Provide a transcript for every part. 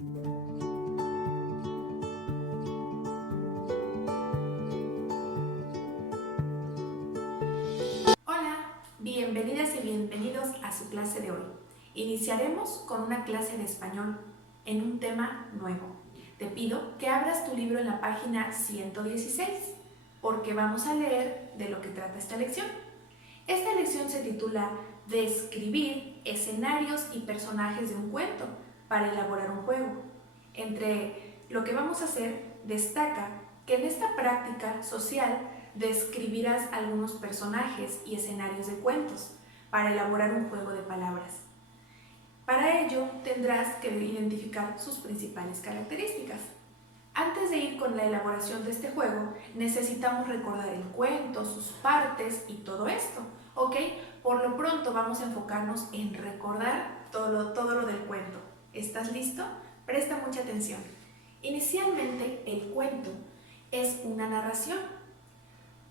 Hola, bienvenidas y bienvenidos a su clase de hoy. Iniciaremos con una clase de español en un tema nuevo. Te pido que abras tu libro en la página 116 porque vamos a leer de lo que trata esta lección. Esta lección se titula Describir escenarios y personajes de un cuento para elaborar un juego. Entre lo que vamos a hacer, destaca que en esta práctica social describirás algunos personajes y escenarios de cuentos para elaborar un juego de palabras. Para ello tendrás que identificar sus principales características. Antes de ir con la elaboración de este juego, necesitamos recordar el cuento, sus partes y todo esto, ¿ok? Por lo pronto vamos a enfocarnos en recordar todo lo del cuento. ¿Estás listo? Presta mucha atención. Inicialmente, el cuento es una narración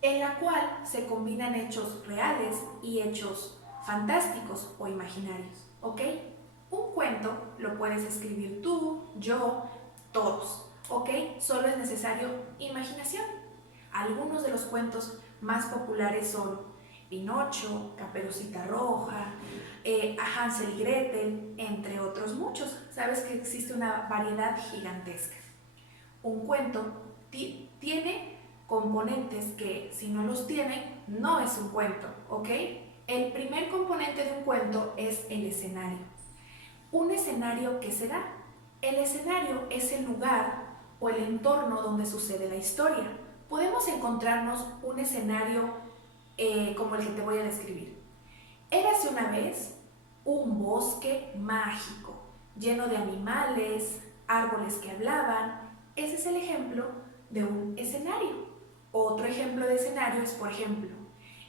en la cual se combinan hechos reales y hechos fantásticos o imaginarios, ¿ok? Un cuento lo puedes escribir tú, yo, todos, ¿ok? Solo es necesario imaginación. Algunos de los cuentos más populares son Pinocho, Caperucita Roja, Hansel y Gretel, entre otros muchos. Sabes que existe una variedad gigantesca. Un cuento tiene componentes que, si no los tienen, no es un cuento, ¿ok? El primer componente de un cuento es el escenario. ¿Un escenario qué será? El escenario es el lugar o el entorno donde sucede la historia. Podemos encontrarnos un escenario como el que te voy a describir. Érase una vez un bosque mágico, lleno de animales, árboles que hablaban. Ese es el ejemplo de un escenario. Otro ejemplo de escenario es, por ejemplo,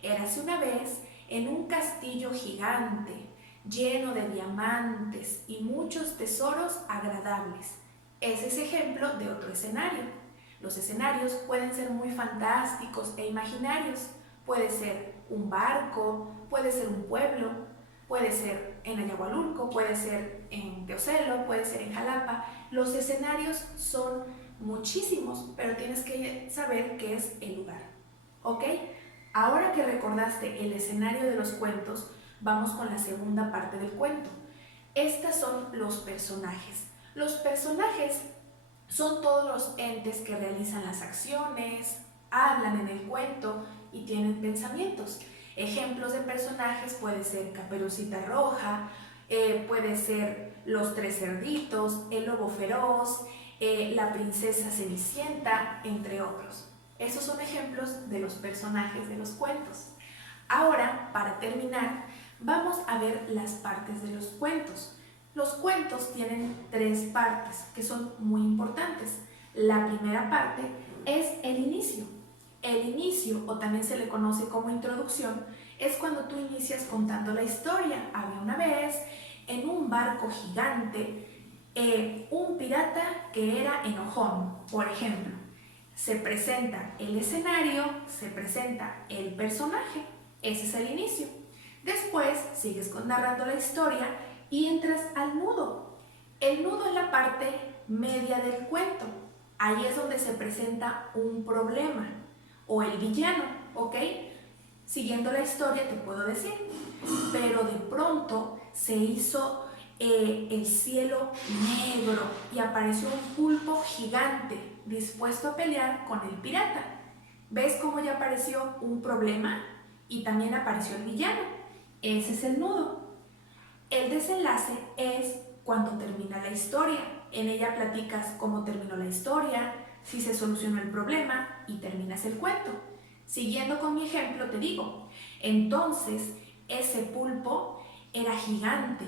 érase una vez en un castillo gigante, lleno de diamantes y muchos tesoros agradables. Ese es ejemplo de otro escenario. Los escenarios pueden ser muy fantásticos e imaginarios. Puede ser un barco, puede ser un pueblo, puede ser en Ayahualulco, puede ser en Teocelo, puede ser en Jalapa. Los escenarios son muchísimos, pero tienes que saber qué es el lugar, ¿ok? Ahora que recordaste el escenario de los cuentos, vamos con la segunda parte del cuento. Estos son los personajes. Los personajes son todos los entes que realizan las acciones, hablan en el cuento y tienen pensamientos. Ejemplos de personajes puede ser Caperucita Roja, puede ser Los Tres Cerditos, El Lobo Feroz, la Princesa Cenicienta, entre otros. Esos son ejemplos de los personajes de los cuentos. Ahora, para terminar, vamos a ver las partes de los cuentos. Los cuentos tienen tres partes que son muy importantes. La primera parte es el inicio. El inicio, o también se le conoce como introducción, es cuando tú inicias contando la historia. Había una vez, en un barco gigante, un pirata que era enojón, por ejemplo. Se presenta el escenario, se presenta el personaje. Ese es el inicio. Después sigues narrando la historia y entras al nudo. El nudo es la parte media del cuento. Ahí es donde se presenta un problema o el villano, ¿ok? Siguiendo la historia te puedo decir, pero de pronto se hizo el cielo negro y apareció un pulpo gigante dispuesto a pelear con el pirata. ¿Ves cómo ya apareció un problema? Y también apareció el villano. Ese es el nudo. El desenlace es cuando termina la historia. En ella platicas cómo terminó la historia, si se solucionó el problema y terminas el cuento. Siguiendo con mi ejemplo te digo, entonces ese pulpo era gigante,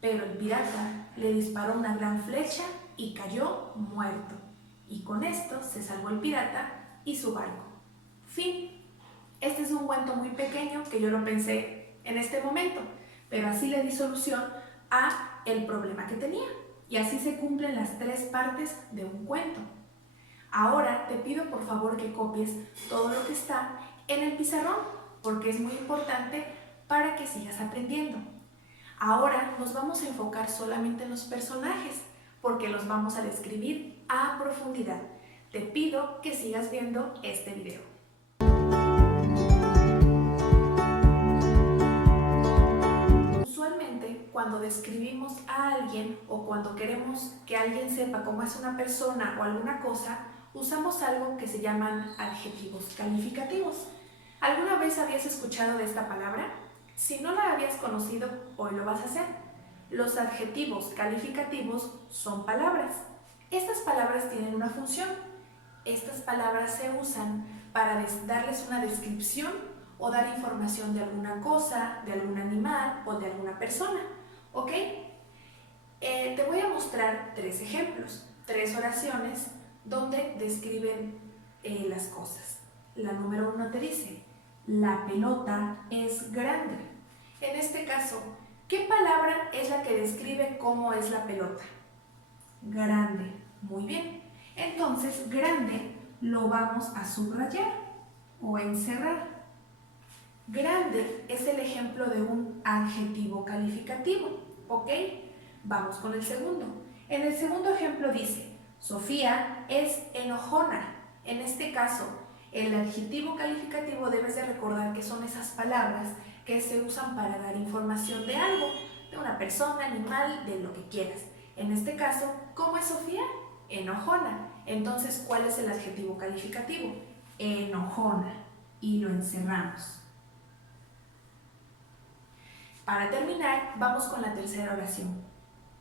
pero el pirata le disparó una gran flecha y cayó muerto. Y con esto se salvó el pirata y su barco. Fin. Este es un cuento muy pequeño que yo lo pensé en este momento, pero así le di solución a el problema que tenía. Y así se cumplen las tres partes de un cuento. Ahora te pido por favor que copies todo lo que está en el pizarrón, porque es muy importante para que sigas aprendiendo. Ahora nos vamos a enfocar solamente en los personajes, porque los vamos a describir a profundidad. Te pido que sigas viendo este video. Usualmente, cuando describimos a alguien o cuando queremos que alguien sepa cómo es una persona o alguna cosa, usamos algo que se llaman adjetivos calificativos. ¿Alguna vez habías escuchado de esta palabra? Si no la habías conocido, hoy lo vas a hacer. Los adjetivos calificativos son palabras. Estas palabras tienen una función. Estas palabras se usan para darles una descripción o dar información de alguna cosa, de algún animal o de alguna persona. ¿Ok? Te voy a mostrar 3 ejemplos, 3 oraciones donde describen las cosas. La número 1 te dice: la pelota es grande. En este caso, ¿qué palabra es la que describe cómo es la pelota? Grande. Muy bien. Entonces, grande lo vamos a subrayar o encerrar. Grande es el ejemplo de un adjetivo calificativo. ¿Ok? Vamos con el segundo. En el segundo ejemplo dice: Sofía es enojona. En este caso, el adjetivo calificativo debes de recordar que son esas palabras que se usan para dar información de algo, de una persona, animal, de lo que quieras. En este caso, ¿cómo es Sofía? Enojona. Entonces, ¿cuál es el adjetivo calificativo? Enojona. Y lo encerramos. Para terminar, vamos con la tercera oración.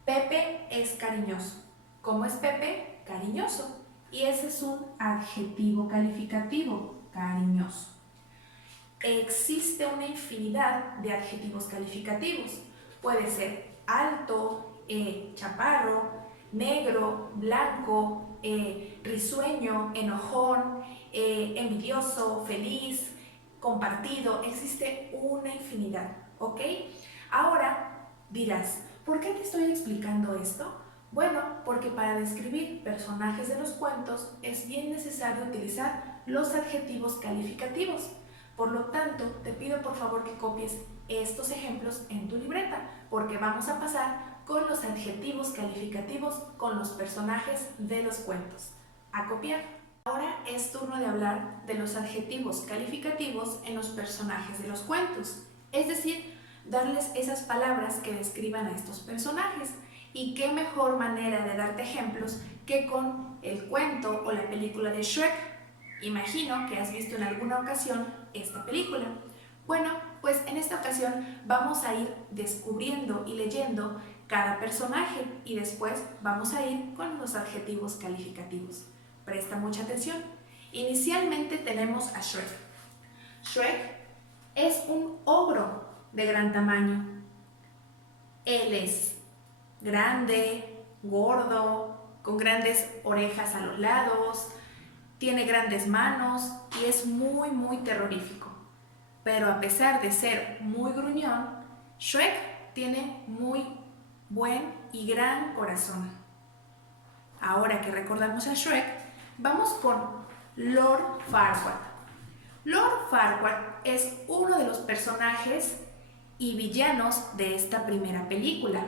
Pepe es cariñoso. ¿Cómo es Pepe? Cariñoso. Y ese es un adjetivo calificativo, cariñoso. Existe una infinidad de adjetivos calificativos. Puede ser alto, chaparro, negro, blanco, risueño, enojón, envidioso, feliz, compartido. Existe una infinidad, ¿ok? Ahora dirás, ¿por qué te estoy explicando esto? Bueno, porque para describir personajes de los cuentos es bien necesario utilizar los adjetivos calificativos. Por lo tanto, te pido por favor que copies estos ejemplos en tu libreta, porque vamos a pasar con los adjetivos calificativos con los personajes de los cuentos. A copiar. Ahora es turno de hablar de los adjetivos calificativos en los personajes de los cuentos, es decir, darles esas palabras que describan a estos personajes. Y qué mejor manera de darte ejemplos que con el cuento o la película de Shrek. Imagino que has visto en alguna ocasión esta película. Bueno, pues en esta ocasión vamos a ir descubriendo y leyendo cada personaje y después vamos a ir con los adjetivos calificativos. Presta mucha atención. Inicialmente tenemos a Shrek. Shrek es un ogro de gran tamaño. Él es grande, gordo, con grandes orejas a los lados, tiene grandes manos y es muy terrorífico. Pero a pesar de ser muy gruñón, Shrek tiene muy buen y gran corazón. Ahora que recordamos a Shrek, vamos con Lord Farquaad. Lord Farquaad es uno de los personajes y villanos de esta primera película.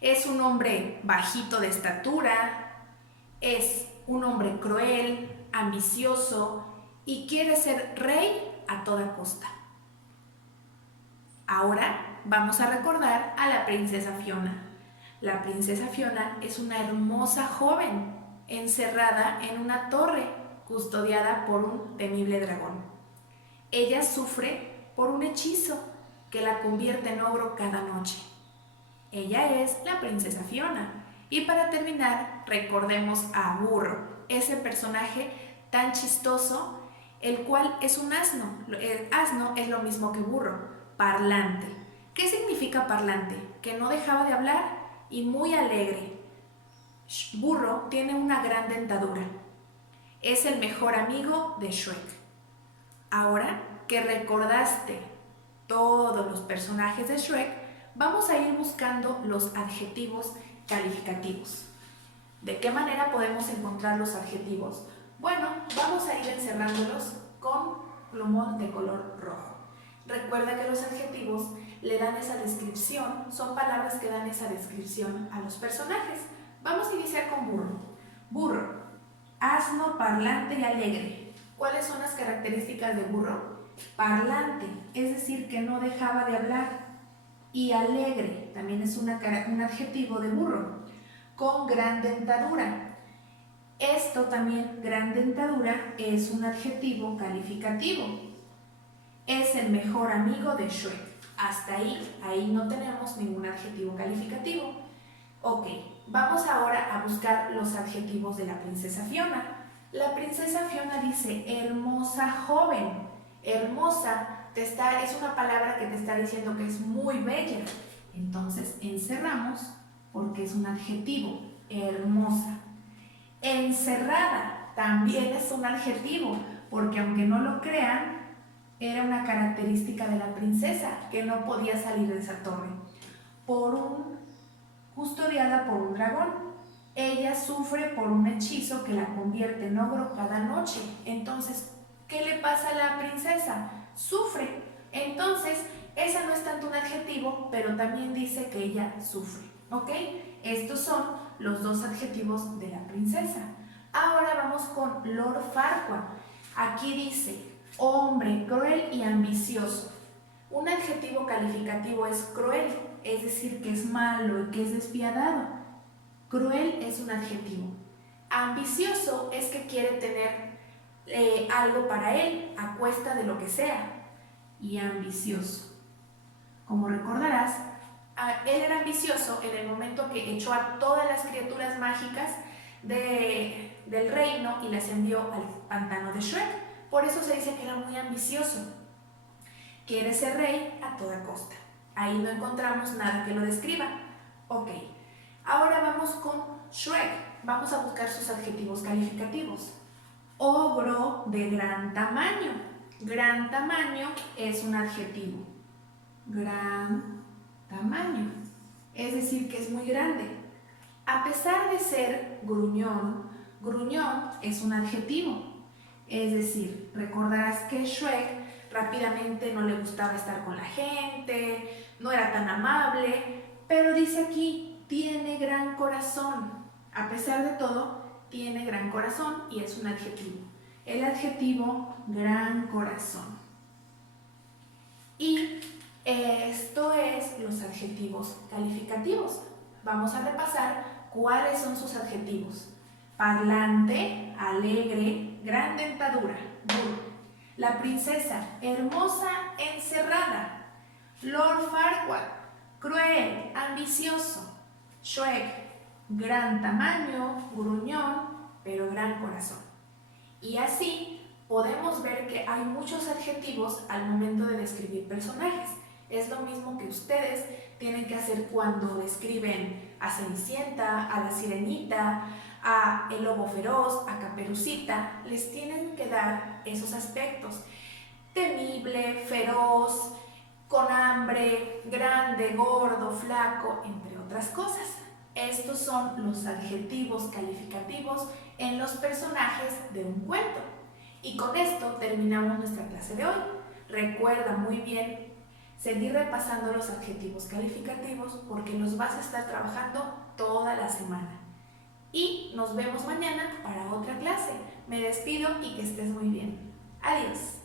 Es un hombre bajito de estatura, es un hombre cruel, ambicioso y quiere ser rey a toda costa. Ahora vamos a recordar a la princesa Fiona. La princesa Fiona es una hermosa joven encerrada en una torre custodiada por un temible dragón. Ella sufre por un hechizo que la convierte en ogro cada noche. Ella es la princesa Fiona. Y para terminar, recordemos a Burro, ese personaje tan chistoso, el cual es un asno. El asno es lo mismo que burro, parlante. ¿Qué significa parlante? Que no dejaba de hablar y muy alegre. Burro tiene una gran dentadura. Es el mejor amigo de Shrek. Ahora que recordaste todos los personajes de Shrek, vamos a ir buscando los adjetivos calificativos. ¿De qué manera podemos encontrar los adjetivos? Bueno, vamos a ir encerrándolos con plumón de color rojo. Recuerda que los adjetivos le dan esa descripción, son palabras que dan esa descripción a los personajes. Vamos a iniciar con burro. Burro, asno, parlante y alegre. ¿Cuáles son las características de burro? Parlante, es decir, que no dejaba de hablar. Y alegre, también es un adjetivo de burro. Con gran dentadura. Esto también, gran dentadura, es un adjetivo calificativo. Es el mejor amigo de Shrek. Hasta ahí no tenemos ningún adjetivo calificativo. Ok, vamos ahora a buscar los adjetivos de la princesa Fiona. La princesa Fiona dice hermosa joven. Hermosa es una palabra que te está diciendo que es muy bella. Entonces encerramos porque es un adjetivo, hermosa. Encerrada también es un adjetivo, porque aunque no lo crean, era una característica de la princesa, que no podía salir de esa torre. Custodiada por un dragón. Ella sufre por un hechizo que la convierte en ogro cada noche. Entonces, ¿qué le pasa a la princesa? Sufre. Entonces, esa no es tanto un adjetivo, pero también dice que ella sufre. ¿Ok? Estos son los dos adjetivos de la princesa. Ahora vamos con Lord Farquaad. Aquí dice, hombre cruel y ambicioso. Un adjetivo calificativo es cruel, es decir, que es malo y que es despiadado. Cruel es un adjetivo. Ambicioso es que quiere tener algo para él a cuesta de lo que sea. Y ambicioso. Como recordarás, él era ambicioso en el momento que echó a todas las criaturas mágicas del reino y las envió al pantano de Shrek. Por eso se dice que era muy ambicioso. Quiere ser rey a toda costa. Ahí no encontramos nada que lo describa. Ok, ahora vamos con Shrek. Vamos a buscar sus adjetivos calificativos. Ogro de gran tamaño. Gran tamaño es un adjetivo. Gran tamaño, es decir, que es muy grande. A pesar de ser gruñón, gruñón es un adjetivo. Es decir, recordarás que Shrek rápidamente no le gustaba estar con la gente, no era tan amable, pero dice aquí, tiene gran corazón. A pesar de todo, tiene gran corazón y es un adjetivo. El adjetivo gran corazón. Y esto es los adjetivos calificativos. Vamos a repasar cuáles son sus adjetivos. Parlante, alegre, gran dentadura, burro. La princesa, hermosa, encerrada. Lord Farquaad, cruel, ambicioso. Shrek, gran tamaño, gruñón, pero gran corazón. Y así podemos ver que hay muchos adjetivos al momento de describir personajes. Es lo mismo que ustedes tienen que hacer cuando describen a Cenicienta, a la Sirenita, a el lobo feroz, a Caperucita. Les tienen que dar esos aspectos. Temible, feroz, con hambre, grande, gordo, flaco, entre otras cosas. Estos son los adjetivos calificativos en los personajes de un cuento. Y con esto terminamos nuestra clase de hoy. Recuerda muy bien seguir repasando los adjetivos calificativos porque los vas a estar trabajando toda la semana. Y nos vemos mañana para otra clase. Me despido y que estés muy bien. Adiós.